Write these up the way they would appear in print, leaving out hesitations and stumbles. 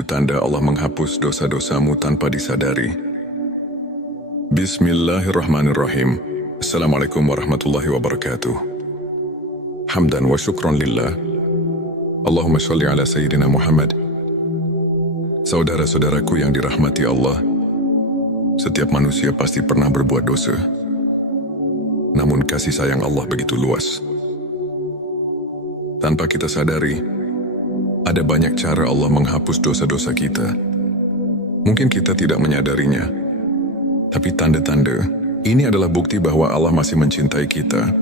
tanda Allah menghapus dosa-dosamu tanpa disadari. Bismillahirrahmanirrahim. Assalamualaikum warahmatullahi wabarakatuh. Hamdan wa syukran lillah. Allahumma sholli ala Sayyidina Muhammad. Saudara-saudaraku yang dirahmati Allah, setiap manusia pasti pernah berbuat dosa. Namun kasih sayang Allah begitu luas. Tanpa kita sadari, ada banyak cara Allah menghapus dosa-dosa kita. Mungkin kita tidak menyadarinya, tapi tanda-tanda ini adalah bukti bahwa Allah masih mencintai kita.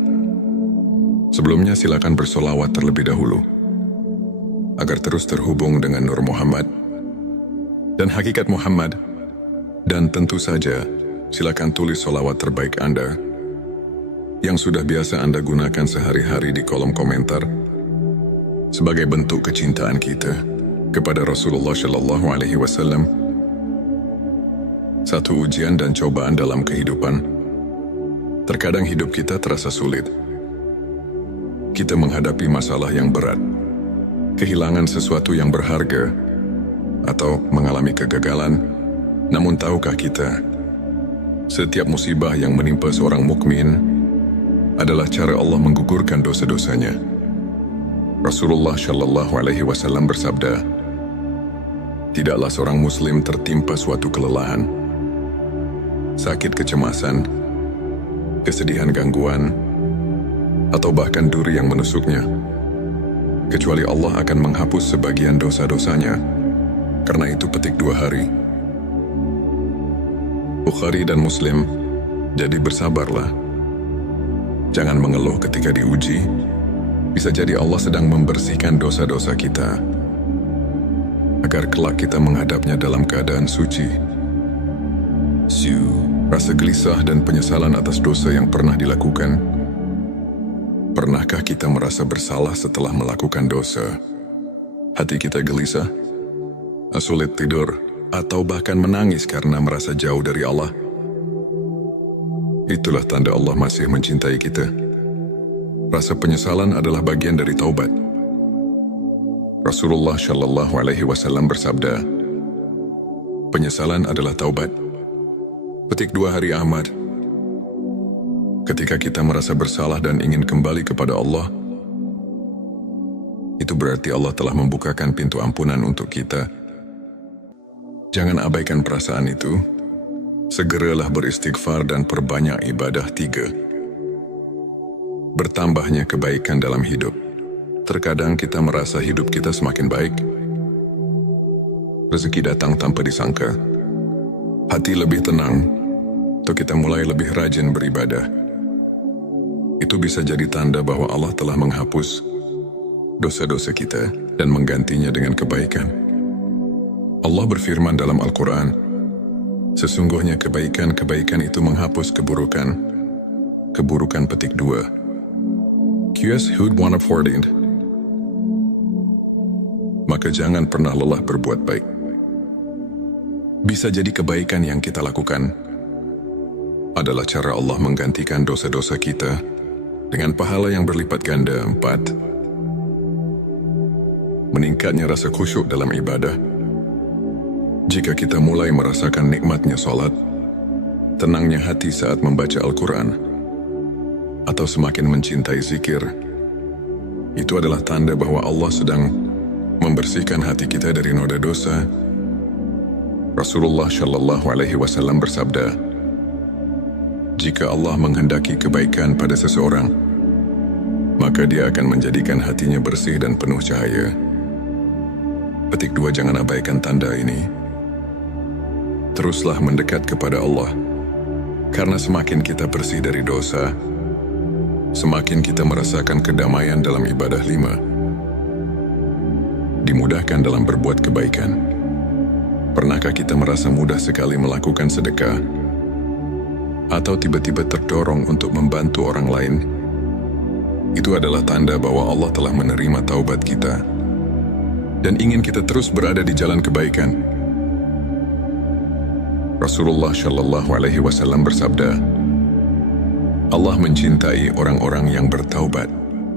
Sebelumnya silakan bersolawat terlebih dahulu, agar terus terhubung dengan Nur Muhammad dan hakikat Muhammad. Dan tentu saja, silakan tulis solawat terbaik Anda yang sudah biasa Anda gunakan sehari-hari di kolom komentar sebagai bentuk kecintaan kita kepada Rasulullah Shallallahu Alaihi Wasallam. Satu ujian dan cobaan dalam kehidupan. Terkadang hidup kita terasa sulit. Kita menghadapi masalah yang berat, kehilangan sesuatu yang berharga, atau mengalami kegagalan. Namun tahukah kita, setiap musibah yang menimpa seorang mukmin adalah cara Allah menggugurkan dosa-dosanya. Rasulullah Shallallahu Alaihi Wasallam bersabda, tidaklah seorang muslim tertimpa suatu kelelahan, sakit kecemasan, kesedihan gangguan, atau bahkan duri yang menusuknya, kecuali Allah akan menghapus sebagian dosa-dosanya. Karena itu petik 2 hari. Bukhari dan Muslim, jadi bersabarlah. Jangan mengeluh ketika diuji. Bisa jadi Allah sedang membersihkan dosa-dosa kita, agar kelak kita menghadapnya dalam keadaan suci. Rasa gelisah dan penyesalan atas dosa yang pernah dilakukan. Pernahkah kita merasa bersalah setelah melakukan dosa? Hati kita gelisah, sulit tidur, atau bahkan menangis karena merasa jauh dari Allah. Itulah tanda Allah masih mencintai kita. Rasa penyesalan adalah bagian dari taubat. Rasulullah Shallallahu Alaihi Wasallam bersabda, penyesalan adalah taubat. Petik 2 hari Ahmad. Ketika kita merasa bersalah dan ingin kembali kepada Allah, itu berarti Allah telah membukakan pintu ampunan untuk kita. Jangan abaikan perasaan itu. Segeralah beristighfar dan perbanyak ibadah. 3. Bertambahnya kebaikan dalam hidup. Terkadang kita merasa hidup kita semakin baik. Rezeki datang tanpa disangka. Hati lebih tenang, atau kita mulai lebih rajin beribadah. Itu bisa jadi tanda bahwa Allah telah menghapus dosa-dosa kita dan menggantinya dengan kebaikan. Allah berfirman dalam Al-Quran, sesungguhnya kebaikan-kebaikan itu menghapus keburukan. Keburukan petik 2. QS Hud 114. Maka jangan pernah lelah berbuat baik. Bisa jadi kebaikan yang kita lakukan adalah cara Allah menggantikan dosa-dosa kita dengan pahala yang berlipat ganda. 4. Meningkatnya rasa khusyuk dalam ibadah. Jika kita mulai merasakan nikmatnya sholat, tenangnya hati saat membaca Al-Quran, atau semakin mencintai zikir, itu adalah tanda bahwa Allah sedang membersihkan hati kita dari noda dosa. Rasulullah Shallallahu Alaihi Wasallam bersabda, jika Allah menghendaki kebaikan pada seseorang, maka Dia akan menjadikan hatinya bersih dan penuh cahaya. Petik 2. Jangan abaikan tanda ini. Teruslah mendekat kepada Allah, karena semakin kita bersih dari dosa, semakin kita merasakan kedamaian dalam ibadah. 5. Dimudahkan dalam berbuat kebaikan. Pernahkah kita merasa mudah sekali melakukan sedekah, atau tiba-tiba terdorong untuk membantu orang lain? Itu adalah tanda bahwa Allah telah menerima taubat kita dan ingin kita terus berada di jalan kebaikan. Rasulullah Shallallahu Alaihi Wasallam bersabda, Allah mencintai orang-orang yang bertaubat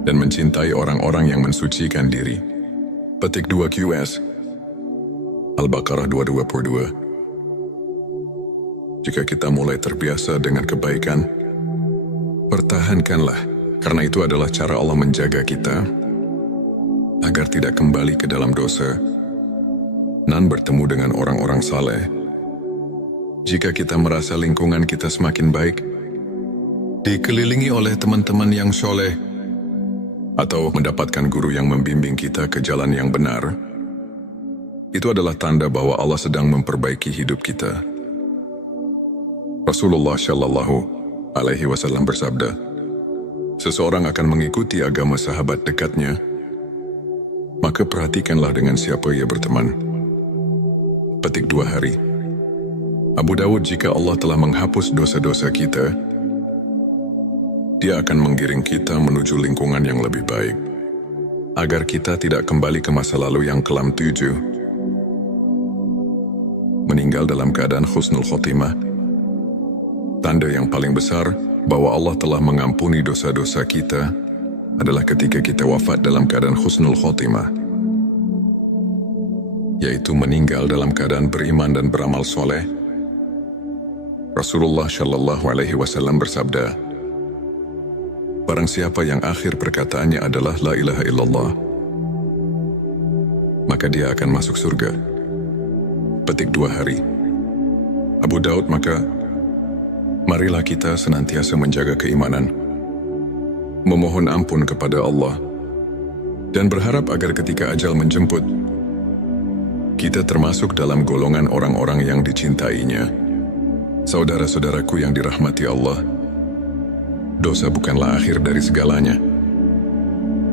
dan mencintai orang-orang yang mensucikan diri. Petik 2 QS. Al-Baqarah 222. Jika kita mulai terbiasa dengan kebaikan, pertahankanlah, karena itu adalah cara Allah menjaga kita agar tidak kembali ke dalam dosa dan bertemu dengan orang-orang saleh. Jika kita merasa lingkungan kita semakin baik, dikelilingi oleh teman-teman yang soleh, atau mendapatkan guru yang membimbing kita ke jalan yang benar, itu adalah tanda bahwa Allah sedang memperbaiki hidup kita. Rasulullah Shallallahu Alaihi Wasallam bersabda, seseorang akan mengikuti agama sahabat dekatnya, maka perhatikanlah dengan siapa ia berteman. Petik 2 hari. Abu Dawud, jika Allah telah menghapus dosa-dosa kita, Dia akan menggiring kita menuju lingkungan yang lebih baik, agar kita tidak kembali ke masa lalu yang kelam. 7. Meninggal dalam keadaan husnul khotimah. Tanda yang paling besar bahwa Allah telah mengampuni dosa-dosa kita adalah ketika kita wafat dalam keadaan husnul khotimah, yaitu meninggal dalam keadaan beriman dan beramal soleh. Rasulullah Shallallahu Alaihi Wasallam bersabda, barang siapa yang akhir perkataannya adalah la ilaha illallah, maka dia akan masuk surga. Petik 2 hari. Abu Daud, maka marilah kita senantiasa menjaga keimanan, memohon ampun kepada Allah, dan berharap agar ketika ajal menjemput, kita termasuk dalam golongan orang-orang yang dicintainya. Saudara-saudaraku yang dirahmati Allah, dosa bukanlah akhir dari segalanya.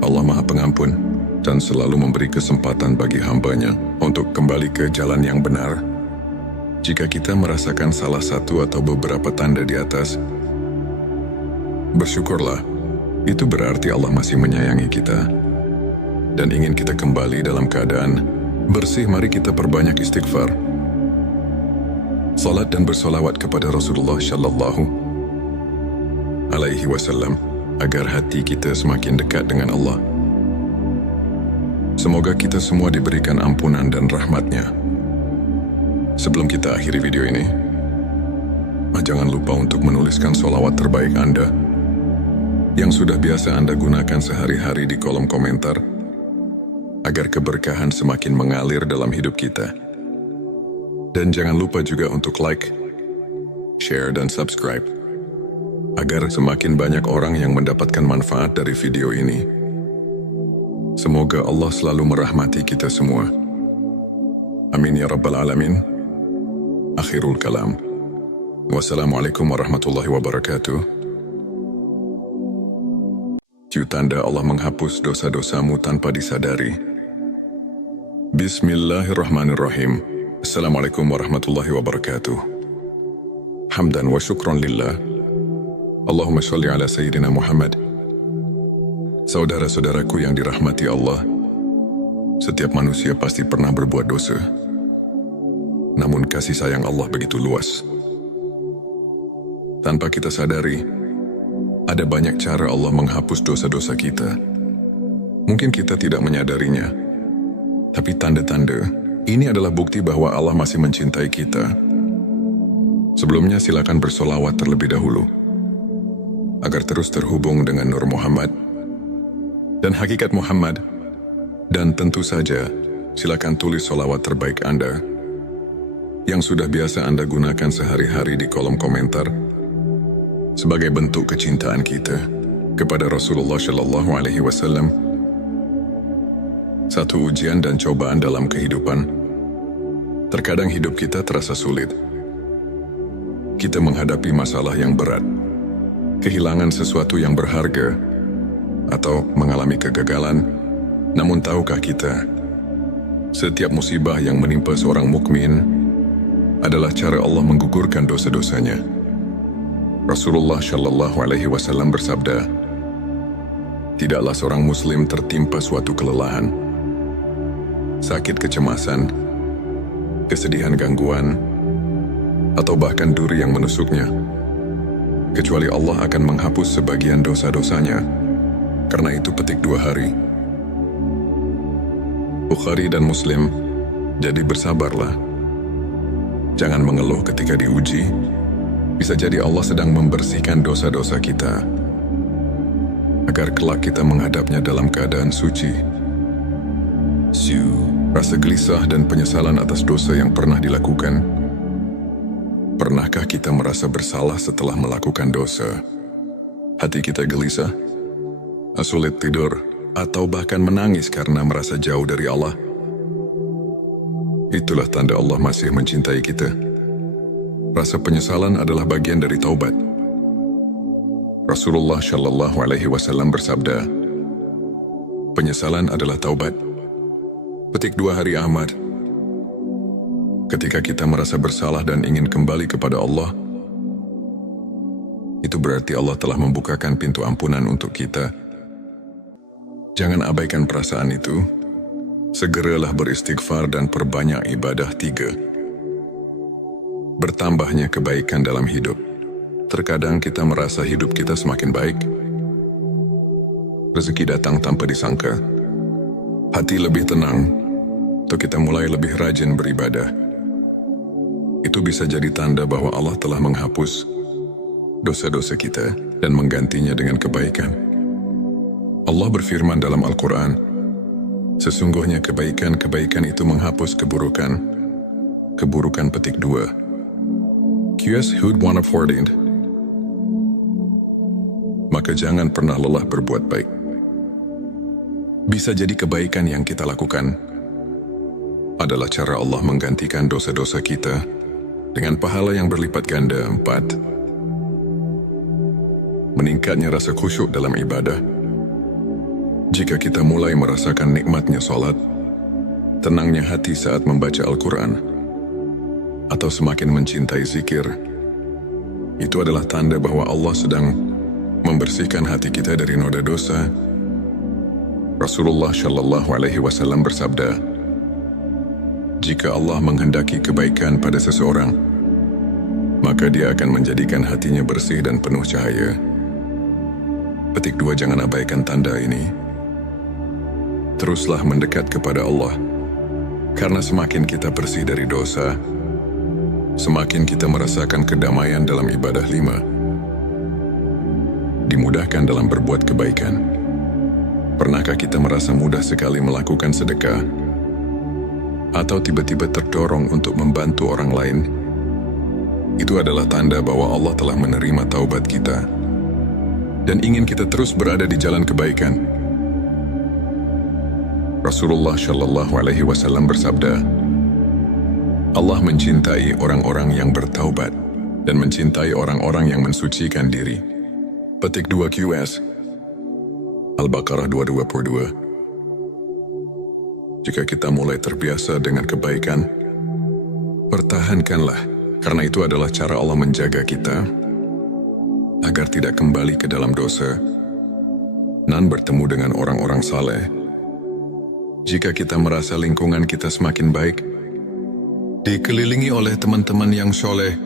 Allah Maha Pengampun dan selalu memberi kesempatan bagi hambanya untuk kembali ke jalan yang benar. Jika kita merasakan salah satu atau beberapa tanda di atas, bersyukurlah. Itu berarti Allah masih menyayangi kita dan ingin kita kembali dalam keadaan bersih. Mari kita perbanyak istighfar, salat dan bersolawat kepada Rasulullah Shallallahu Alaihi Wasallam agar hati kita semakin dekat dengan Allah. Semoga kita semua diberikan ampunan dan rahmatnya. Sebelum kita akhiri video ini, jangan lupa untuk menuliskan sholawat terbaik Anda yang sudah biasa Anda gunakan sehari-hari di kolom komentar, agar keberkahan semakin mengalir dalam hidup kita. Dan jangan lupa juga untuk like, share, dan subscribe, agar semakin banyak orang yang mendapatkan manfaat dari video ini. Semoga Allah selalu merahmati kita semua. Amin ya Rabbal Alamin. Akhirul kalam. Wassalamualaikum warahmatullahi wabarakatuh. Tanda Allah menghapus dosa-dosamu tanpa disadari. Bismillahirrahmanirrahim. Assalamualaikum warahmatullahi wabarakatuh. Hamdan wa syukran lillah. Allahumma sholli ala Sayyidina Muhammad. Saudara-saudaraku yang dirahmati Allah, setiap manusia pasti pernah berbuat dosa. Namun kasih sayang Allah begitu luas. Tanpa kita sadari, ada banyak cara Allah menghapus dosa-dosa kita. Mungkin kita tidak menyadarinya, tapi tanda-tanda ini adalah bukti bahwa Allah masih mencintai kita. Sebelumnya silakan bersolawat terlebih dahulu, agar terus terhubung dengan Nur Muhammad dan hakikat Muhammad. Dan tentu saja, silakan tulis solawat terbaik Anda yang sudah biasa Anda gunakan sehari-hari di kolom komentar, sebagai bentuk kecintaan kita kepada Rasulullah Shallallahu Alaihi Wasallam. Satu ujian dan cobaan dalam kehidupan. Terkadang hidup kita terasa sulit. Kita menghadapi masalah yang berat, kehilangan sesuatu yang berharga, atau mengalami kegagalan. Namun tahukah kita, setiap musibah yang menimpa seorang mukmin adalah cara Allah menggugurkan dosa-dosanya. Rasulullah Shallallahu Alaihi Wasallam bersabda, tidaklah seorang muslim tertimpa suatu kelelahan, sakit, kecemasan, kesedihan, gangguan, atau bahkan duri yang menusuknya, kecuali Allah akan menghapus sebagian dosa-dosanya. Karena itu petik 2 hari. Bukhari dan Muslim Jadi bersabarlah. Jangan mengeluh ketika diuji. Bisa jadi Allah sedang membersihkan dosa-dosa kita, agar kelak kita menghadapnya dalam keadaan suci. Rasa gelisah dan penyesalan atas dosa yang pernah dilakukan. Pernahkah kita merasa bersalah setelah melakukan dosa? Hati kita gelisah, sulit tidur, atau bahkan menangis karena merasa jauh dari Allah. Itulah tanda Allah masih mencintai kita. Rasa penyesalan adalah bagian dari taubat. Rasulullah Shallallahu Alaihi Wasallam bersabda, penyesalan adalah taubat. Petik 2 Hari Ahmad. Ketika kita merasa bersalah dan ingin kembali kepada Allah, itu berarti Allah telah membukakan pintu ampunan untuk kita. Jangan abaikan perasaan itu. Segeralah beristighfar dan perbanyak ibadah. 3. Bertambahnya kebaikan dalam hidup. Terkadang kita merasa hidup kita semakin baik. Rezeki datang tanpa disangka. Hati lebih tenang, atau kita mulai lebih rajin beribadah. Itu bisa jadi tanda bahwa Allah telah menghapus dosa-dosa kita dan menggantinya dengan kebaikan. Allah berfirman dalam Al-Quran, sesungguhnya kebaikan-kebaikan itu menghapus keburukan. Keburukan petik 2. QS Hud 114. Maka jangan pernah lelah berbuat baik. Bisa jadi kebaikan yang kita lakukan adalah cara Allah menggantikan dosa-dosa kita dengan pahala yang berlipat ganda. 4. Meningkatnya rasa khusyuk dalam ibadah. Jika kita mulai merasakan nikmatnya salat, tenangnya hati saat membaca Al-Quran, atau semakin mencintai zikir, itu adalah tanda bahwa Allah sedang membersihkan hati kita dari noda dosa. Rasulullah Shallallahu Alaihi Wasallam bersabda, jika Allah menghendaki kebaikan pada seseorang, maka Dia akan menjadikan hatinya bersih dan penuh cahaya. Petik 2. Jangan abaikan tanda ini. Teruslah mendekat kepada Allah, karena semakin kita bersih dari dosa, semakin kita merasakan kedamaian dalam ibadah. 5. Dimudahkan dalam berbuat kebaikan. Pernahkah kita merasa mudah sekali melakukan sedekah? Atau tiba-tiba terdorong untuk membantu orang lain? Itu adalah tanda bahwa Allah telah menerima taubat kita dan ingin kita terus berada di jalan kebaikan. Rasulullah Shallallahu Alaihi Wasallam bersabda, Allah mencintai orang-orang yang bertaubat dan mencintai orang-orang yang mensucikan diri. Petik 2 QS Al-Baqarah 222. Jika kita mulai terbiasa dengan kebaikan, pertahankanlah, karena itu adalah cara Allah menjaga kita agar tidak kembali ke dalam dosa dan bertemu dengan orang-orang saleh. Jika kita merasa lingkungan kita semakin baik, dikelilingi oleh teman-teman yang soleh,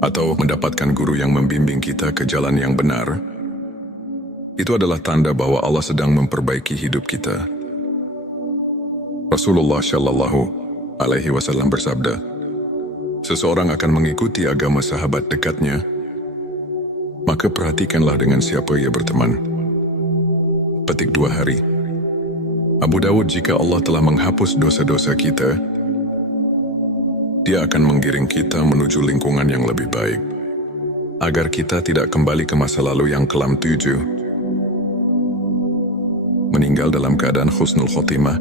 atau mendapatkan guru yang membimbing kita ke jalan yang benar, itu adalah tanda bahwa Allah sedang memperbaiki hidup kita. Rasulullah Shallallahu Alaihi Wasallam bersabda, seseorang akan mengikuti agama sahabat dekatnya, maka perhatikanlah dengan siapa ia berteman. Petik 2 hari. Abu Dawud, jika Allah telah menghapus dosa-dosa kita, Dia akan menggiring kita menuju lingkungan yang lebih baik, agar kita tidak kembali ke masa lalu yang kelam. 7. Meninggal dalam keadaan husnul khotimah.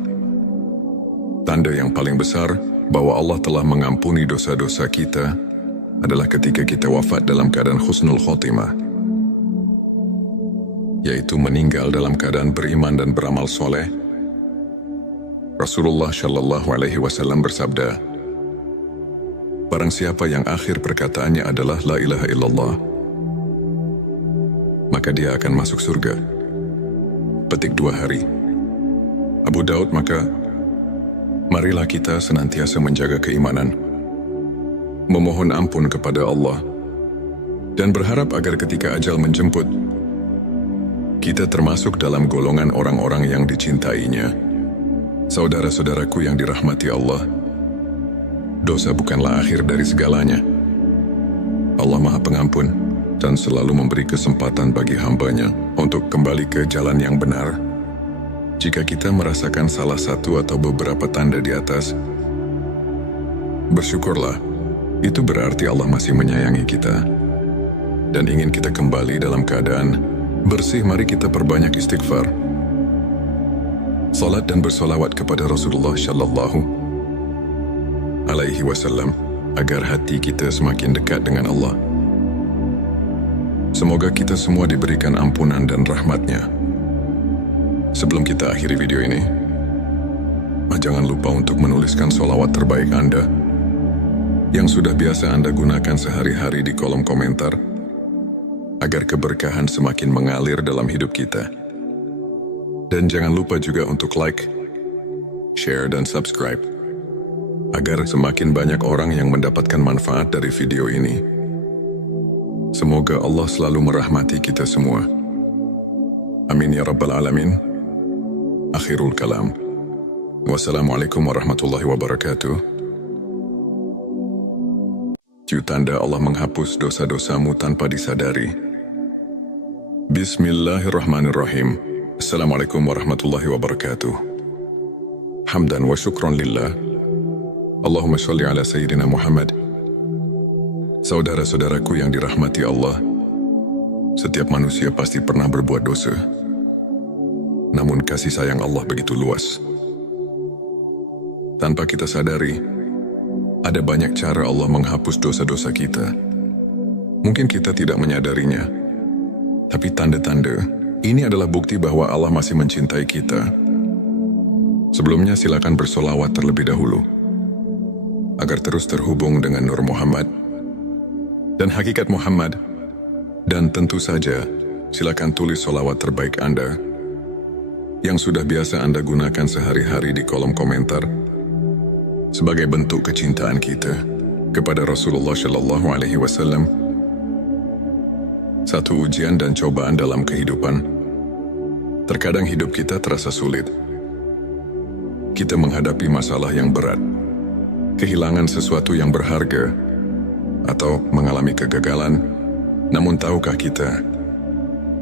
Tanda yang paling besar bahwa Allah telah mengampuni dosa-dosa kita adalah ketika kita wafat dalam keadaan husnul khotimah, yaitu meninggal dalam keadaan beriman dan beramal soleh. Rasulullah Shallallahu Alaihi Wasallam bersabda, barang siapa yang akhir perkataannya adalah La ilaha illallah, maka dia akan masuk surga. Petik 2 hari. Abu Daud, maka marilah kita senantiasa menjaga keimanan, memohon ampun kepada Allah, dan berharap agar ketika ajal menjemput, kita termasuk dalam golongan orang-orang yang dicintainya. Saudara-saudaraku yang dirahmati Allah, dosa bukanlah akhir dari segalanya. Allah Maha Pengampun dan selalu memberi kesempatan bagi hamba-Nya untuk kembali ke jalan yang benar. Jika kita merasakan salah satu atau beberapa tanda di atas, bersyukurlah. Itu berarti Allah masih menyayangi kita dan ingin kita kembali dalam keadaan bersih. Mari kita perbanyak istighfar, salat dan bersolawat kepada Rasulullah Shallallahu Alaihi Wasallam agar hati kita semakin dekat dengan Allah. Semoga kita semua diberikan ampunan dan rahmat-Nya. Sebelum kita akhiri video ini, jangan lupa untuk menuliskan sholawat terbaik Anda yang sudah biasa Anda gunakan sehari-hari di kolom komentar agar keberkahan semakin mengalir dalam hidup kita. Dan jangan lupa juga untuk like, share, dan subscribe agar semakin banyak orang yang mendapatkan manfaat dari video ini. Semoga Allah selalu merahmati kita semua. Amin ya Rabbal Alamin. Akhirul kalam. Wassalamualaikum warahmatullahi wabarakatuh. Tanda Allah menghapus dosa-dosamu tanpa disadari. Bismillahirrahmanirrahim. Assalamualaikum warahmatullahi wabarakatuh. Hamdan wa syukran lillah. Allahumma sholli ala Sayyidina Muhammad. Saudara-saudaraku yang dirahmati Allah, setiap manusia pasti pernah berbuat dosa. Namun kasih sayang Allah begitu luas. Tanpa kita sadari, ada banyak cara Allah menghapus dosa-dosa kita. Mungkin kita tidak menyadarinya, tapi tanda-tanda ini adalah bukti bahwa Allah masih mencintai kita. Sebelumnya silakan bersolawat terlebih dahulu agar terus terhubung dengan Nur Muhammad dan hakikat Muhammad. Dan tentu saja, silakan tulis solawat terbaik Anda yang sudah biasa Anda gunakan sehari-hari di kolom komentar sebagai bentuk kecintaan kita kepada Rasulullah Shallallahu Alaihi Wasallam. Satu ujian dan cobaan dalam kehidupan. Terkadang hidup kita terasa sulit. Kita menghadapi masalah yang berat, kehilangan sesuatu yang berharga, atau mengalami kegagalan. Namun tahukah kita,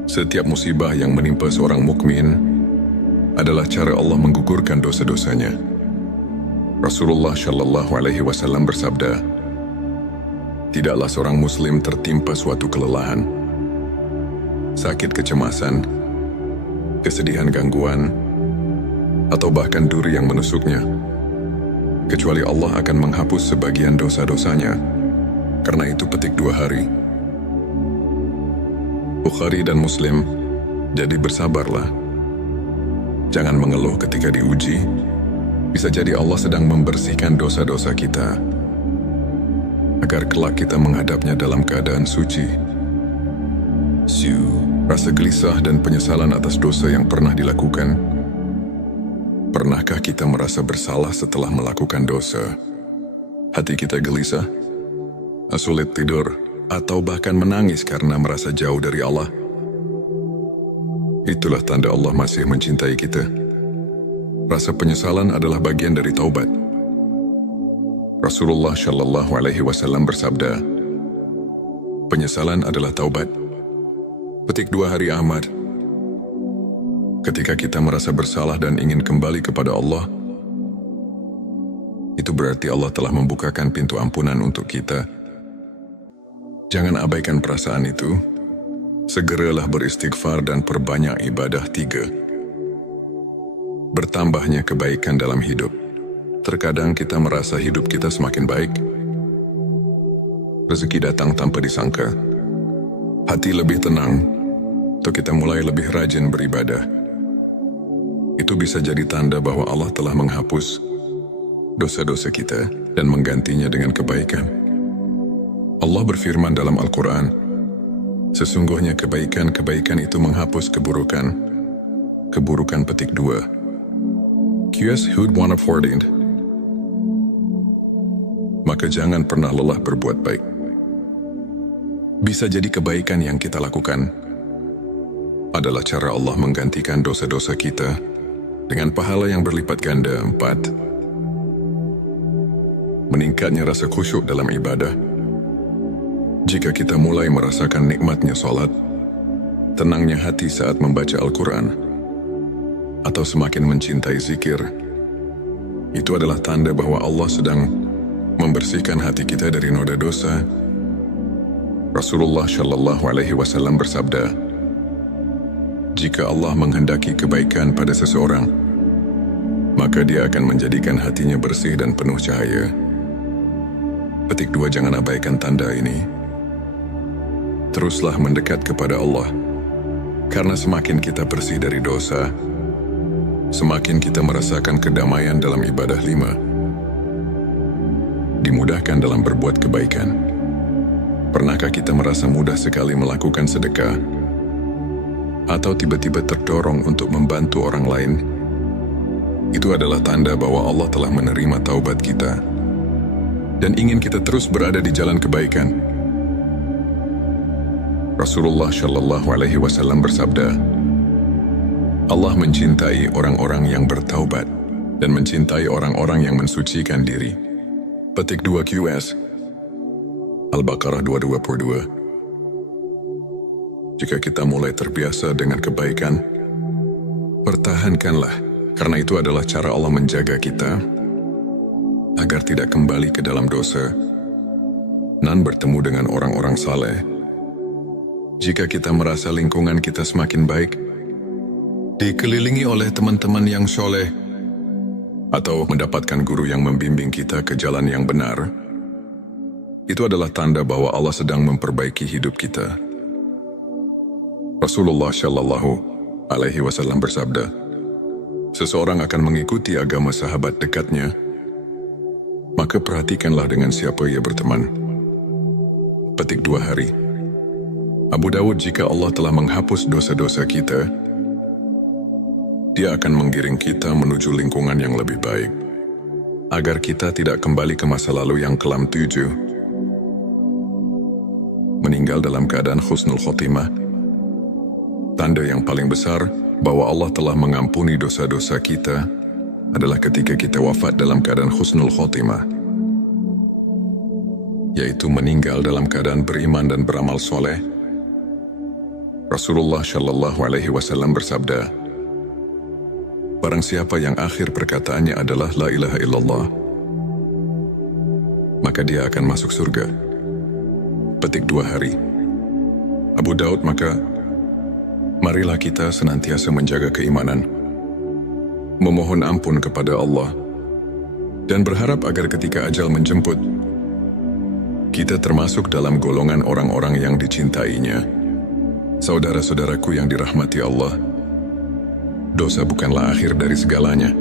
setiap musibah yang menimpa seorang mukmin adalah cara Allah menggugurkan dosa-dosanya. Rasulullah Shallallahu Alaihi Wasallam bersabda, tidaklah seorang muslim tertimpa suatu kelelahan, sakit kecemasan, kesedihan gangguan, atau bahkan duri yang menusuknya, kecuali Allah akan menghapus sebagian dosa-dosanya. Karena itu petik 2 hari. Bukhari dan Muslim. Jadi bersabarlah. Jangan mengeluh ketika diuji. Bisa jadi Allah sedang membersihkan dosa-dosa kita agar kelak kita menghadapnya dalam keadaan suci. Rasa gelisah dan penyesalan atas dosa yang pernah dilakukan. Pernahkah kita merasa bersalah setelah melakukan dosa? Hati kita gelisah, sulit tidur, atau bahkan menangis karena merasa jauh dari Allah. Itulah tanda Allah masih mencintai kita. Rasa penyesalan adalah bagian dari taubat. Rasulullah Shallallahu Alaihi Wasallam bersabda, penyesalan adalah taubat. Petik 2 hari Ahmad. Ketika kita merasa bersalah dan ingin kembali kepada Allah, itu berarti Allah telah membukakan pintu ampunan untuk kita. Jangan abaikan perasaan itu. Segeralah beristighfar dan perbanyak ibadah. 3. Bertambahnya kebaikan dalam hidup. Terkadang kita merasa hidup kita semakin baik. Rezeki datang tanpa disangka. Hati lebih tenang, atau kita mulai lebih rajin beribadah. Itu bisa jadi tanda bahwa Allah telah menghapus dosa-dosa kita dan menggantinya dengan kebaikan. Allah berfirman dalam Al-Quran, sesungguhnya kebaikan-kebaikan itu menghapus keburukan. Keburukan petik 2. QS Hud 114. Maka jangan pernah lelah berbuat baik. Bisa jadi kebaikan yang kita lakukan adalah cara Allah menggantikan dosa-dosa kita dengan pahala yang berlipat ganda. 4. Meningkatnya rasa khusyuk dalam ibadah. Jika kita mulai merasakan nikmatnya solat, tenangnya hati saat membaca Al-Quran, atau semakin mencintai zikir, itu adalah tanda bahwa Allah sedang membersihkan hati kita dari noda dosa. Rasulullah Shallallahu Alaihi Wasallam bersabda, jika Allah menghendaki kebaikan pada seseorang, maka Dia akan menjadikan hatinya bersih dan penuh cahaya. Petik 2. Jangan abaikan tanda ini. Teruslah mendekat kepada Allah, karena semakin kita bersih dari dosa, semakin kita merasakan kedamaian dalam ibadah. 5. Dimudahkan dalam berbuat kebaikan. Pernahkah kita merasa mudah sekali melakukan sedekah, atau tiba-tiba terdorong untuk membantu orang lain? Itu adalah tanda bahwa Allah telah menerima taubat kita dan ingin kita terus berada di jalan kebaikan. Rasulullah Shallallahu Alaihi Wasallam bersabda, Allah mencintai orang-orang yang bertaubat dan mencintai orang-orang yang mensucikan diri. Petik 2 QS Al-Baqarah 222. Jika kita mulai terbiasa dengan kebaikan, pertahankanlah, karena itu adalah cara Allah menjaga kita agar tidak kembali ke dalam dosa dan bertemu dengan orang-orang saleh. Jika kita merasa lingkungan kita semakin baik, dikelilingi oleh teman-teman yang soleh, atau mendapatkan guru yang membimbing kita ke jalan yang benar, itu adalah tanda bahwa Allah sedang memperbaiki hidup kita. Rasulullah Shallallahu Alaihi Wasallam bersabda, seseorang akan mengikuti agama sahabat dekatnya, maka perhatikanlah dengan siapa ia berteman. Petik 2 hari. Abu Dawud, jika Allah telah menghapus dosa-dosa kita, Dia akan menggiring kita menuju lingkungan yang lebih baik, agar kita tidak kembali ke masa lalu yang kelam. 7. Meninggal dalam keadaan husnul khotimah. Tanda yang paling besar bahwa Allah telah mengampuni dosa-dosa kita adalah ketika kita wafat dalam keadaan husnul khotimah, yaitu meninggal dalam keadaan beriman dan beramal soleh. Rasulullah Shallallahu Alaihi Wasallam bersabda, barang siapa yang akhir perkataannya adalah la ilaha illallah, maka dia akan masuk surga. Petik 2 hari. Abu Daud, maka marilah kita senantiasa menjaga keimanan, memohon ampun kepada Allah, dan berharap agar ketika ajal menjemput, kita termasuk dalam golongan orang-orang yang dicintainya. Saudara-saudaraku yang dirahmati Allah, dosa bukanlah akhir dari segalanya.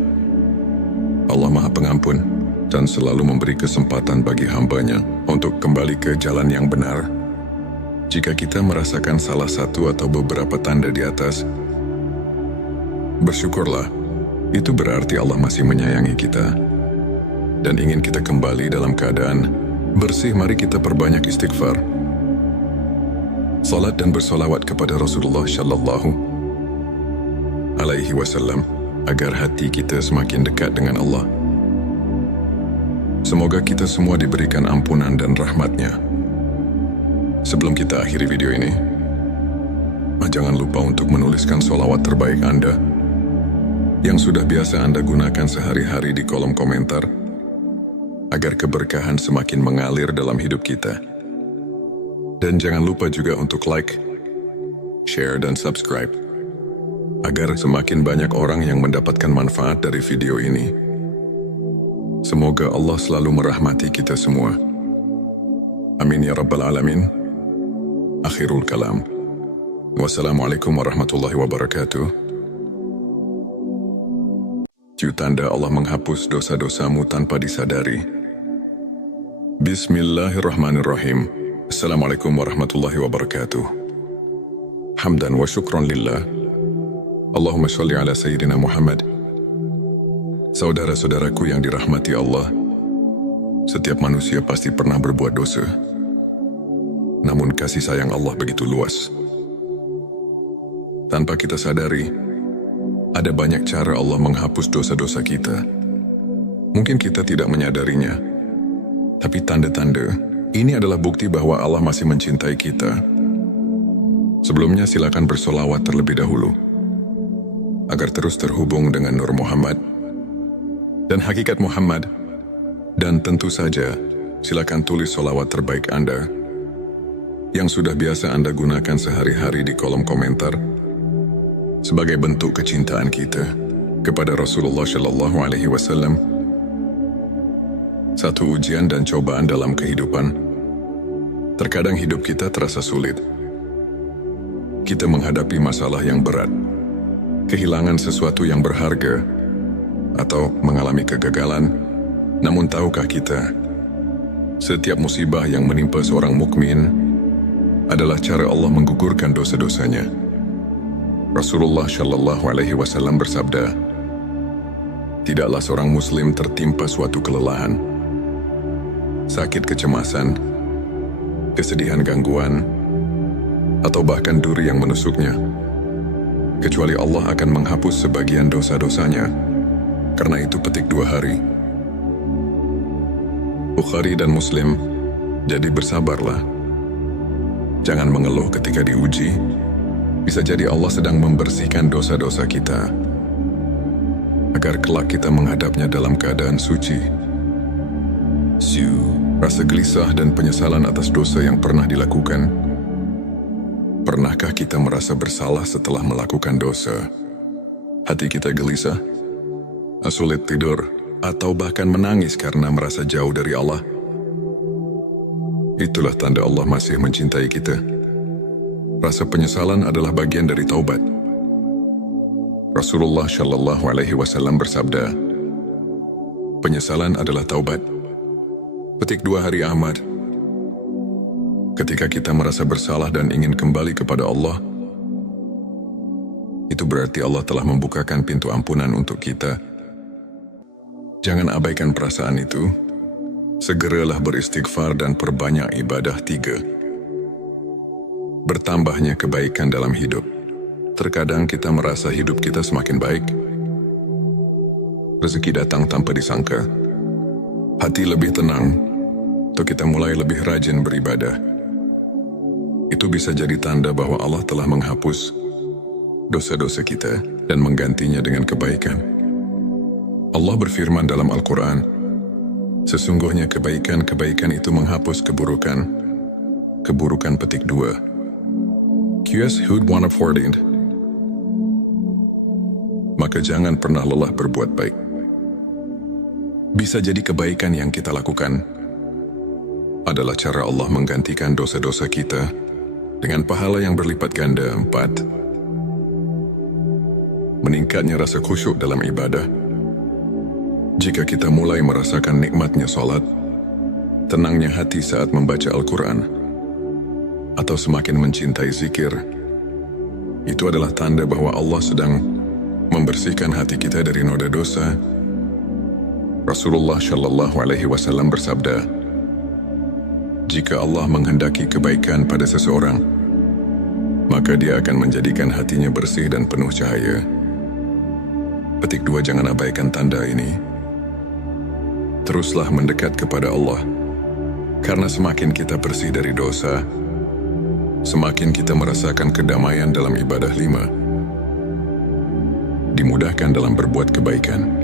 Allah Maha Pengampun dan selalu memberi kesempatan bagi hamba-Nya untuk kembali ke jalan yang benar. Jika kita merasakan salah satu atau beberapa tanda di atas, bersyukurlah. Itu berarti Allah masih menyayangi kita dan ingin kita kembali dalam keadaan bersih. Mari kita perbanyak istighfar, salat dan bersolawat kepada Rasulullah Shallallahu Alaihi Wasallam agar hati kita semakin dekat dengan Allah. Semoga kita semua diberikan ampunan dan rahmat-Nya. Sebelum kita akhiri video ini, jangan lupa untuk menuliskan sholawat terbaik Anda yang sudah biasa Anda gunakan sehari-hari di kolom komentar, agar keberkahan semakin mengalir dalam hidup kita. Dan jangan lupa juga untuk like, share, dan subscribe, agar semakin banyak orang yang mendapatkan manfaat dari video ini. Semoga Allah selalu merahmati kita semua. Amin ya Rabbal Alamin. Akhirul kalam. Wassalamualaikum warahmatullahi wabarakatuh. Tanda Allah menghapus dosa-dosamu tanpa disadari. Bismillahirrahmanirrahim. Assalamualaikum warahmatullahi wabarakatuh. Hamdan wa syukran lillah. Allahumma sholli ala Sayyidina Muhammad. Saudara-saudaraku yang dirahmati Allah, setiap manusia pasti pernah berbuat dosa. Namun kasih sayang Allah begitu luas. Tanpa kita sadari, Ada banyak cara Allah menghapus dosa-dosa kita. Mungkin kita tidak menyadarinya, tapi tanda-tanda ini adalah bukti bahwa Allah masih mencintai kita. Sebelumnya silakan bersolawat terlebih dahulu, agar terus terhubung dengan Nur Muhammad dan hakikat Muhammad. Dan tentu saja, silakan tulis solawat terbaik Anda yang sudah biasa Anda gunakan sehari-hari di kolom komentar sebagai bentuk kecintaan kita kepada Rasulullah Shallallahu Alaihi Wasallam. Satu ujian dan cobaan dalam kehidupan. Terkadang hidup kita terasa sulit. Kita menghadapi masalah yang berat, kehilangan sesuatu yang berharga, atau mengalami kegagalan. Namun tahukah kita, setiap musibah yang menimpa seorang mukmin adalah cara Allah menggugurkan dosa-dosanya. Rasulullah Shallallahu Alaihi Wasallam bersabda, tidaklah seorang muslim tertimpa suatu kelelahan, sakit kecemasan, kesedihan gangguan, atau bahkan duri yang menusuknya, kecuali Allah akan menghapus sebagian dosa-dosanya. Karena itu petik 2 hari. Bukhari dan Muslim, jadi bersabarlah. Jangan mengeluh ketika diuji. Bisa jadi Allah sedang membersihkan dosa-dosa kita, agar kelak kita menghadapnya dalam keadaan suci. Rasa gelisah dan penyesalan atas dosa yang pernah dilakukan. Pernahkah kita merasa bersalah setelah melakukan dosa? Hati kita gelisah, sulit tidur, atau bahkan menangis karena merasa jauh dari Allah? Itulah tanda Allah masih mencintai kita. Rasa penyesalan adalah bagian dari taubat. Rasulullah Shallallahu Alaihi Wasallam bersabda, penyesalan adalah taubat. Petik 2 hari Ahmad. Ketika kita merasa bersalah dan ingin kembali kepada Allah, itu berarti Allah telah membukakan pintu ampunan untuk kita. Jangan abaikan perasaan itu. Segeralah beristighfar dan perbanyak ibadah. 3. Bertambahnya kebaikan dalam hidup. Terkadang kita merasa hidup kita semakin baik. Rezeki datang tanpa disangka. Hati lebih tenang, atau kita mulai lebih rajin beribadah. Itu bisa jadi tanda bahwa Allah telah menghapus dosa-dosa kita dan menggantinya dengan kebaikan. Allah berfirman dalam Al-Quran, sesungguhnya kebaikan-kebaikan itu menghapus keburukan. Keburukan petik 2. QS Hud 114. Maka jangan pernah lelah berbuat baik. Bisa jadi kebaikan yang kita lakukan adalah cara Allah menggantikan dosa-dosa kita dengan pahala yang berlipat ganda. 4. Meningkatnya rasa khusyuk dalam ibadah. Jika kita mulai merasakan nikmatnya salat, tenangnya hati saat membaca Al-Quran, atau semakin mencintai zikir, itu adalah tanda bahwa Allah sedang membersihkan hati kita dari noda dosa. Rasulullah Shallallahu Alaihi Wasallam bersabda, jika Allah menghendaki kebaikan pada seseorang, maka Dia akan menjadikan hatinya bersih dan penuh cahaya. Petik 2. Jangan abaikan tanda ini. Teruslah mendekat kepada Allah, karena semakin kita bersih dari dosa, semakin kita merasakan kedamaian dalam ibadah. 5. Dimudahkan dalam berbuat kebaikan.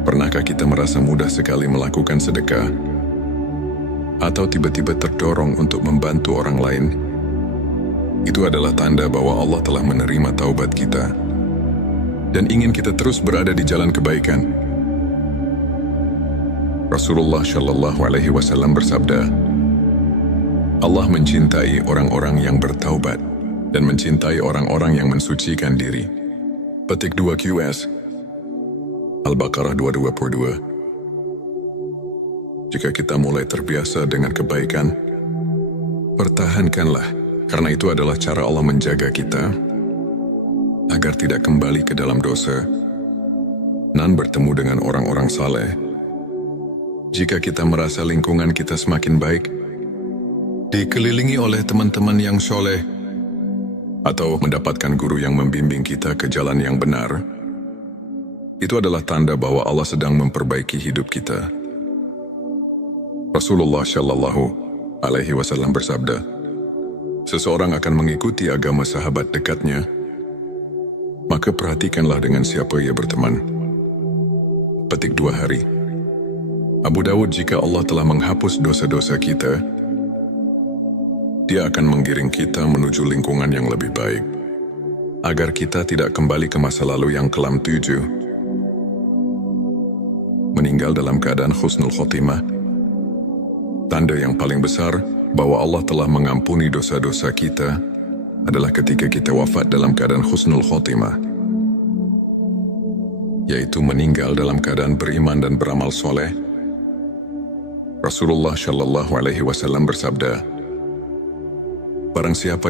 Pernahkah kita merasa mudah sekali melakukan sedekah, atau tiba-tiba terdorong untuk membantu orang lain? Itu adalah tanda bahwa Allah telah menerima taubat kita dan ingin kita terus berada di jalan kebaikan. Rasulullah Shallallahu Alaihi Wasallam bersabda, Allah mencintai orang-orang yang bertaubat dan mencintai orang-orang yang mensucikan diri. Petik 2 QS Al-Baqarah 222. Jika kita mulai terbiasa dengan kebaikan, pertahankanlah, karena itu adalah cara Allah menjaga kita agar tidak kembali ke dalam dosa dan bertemu dengan orang-orang saleh. Jika kita merasa lingkungan kita semakin baik, dikelilingi oleh teman-teman yang soleh, atau mendapatkan guru yang membimbing kita ke jalan yang benar, itu adalah tanda bahwa Allah sedang memperbaiki hidup kita. Rasulullah Shallallahu Alaihi Wasallam bersabda, seseorang akan mengikuti agama sahabat dekatnya, maka perhatikanlah dengan siapa ia berteman. Petik 2 hari. Abu Dawud, jika Allah telah menghapus dosa-dosa kita, Dia akan menggiring kita menuju lingkungan yang lebih baik, agar kita tidak kembali ke masa lalu yang kelam 7. Meninggal dalam keadaan husnul khotimah. Tanda yang paling besar bahwa Allah telah mengampuni dosa-dosa kita adalah ketika kita wafat dalam keadaan husnul khotimah, yaitu meninggal dalam keadaan beriman dan beramal soleh. Rasulullah Shallallahu Alaihi Wasallam bersabda, barang siapa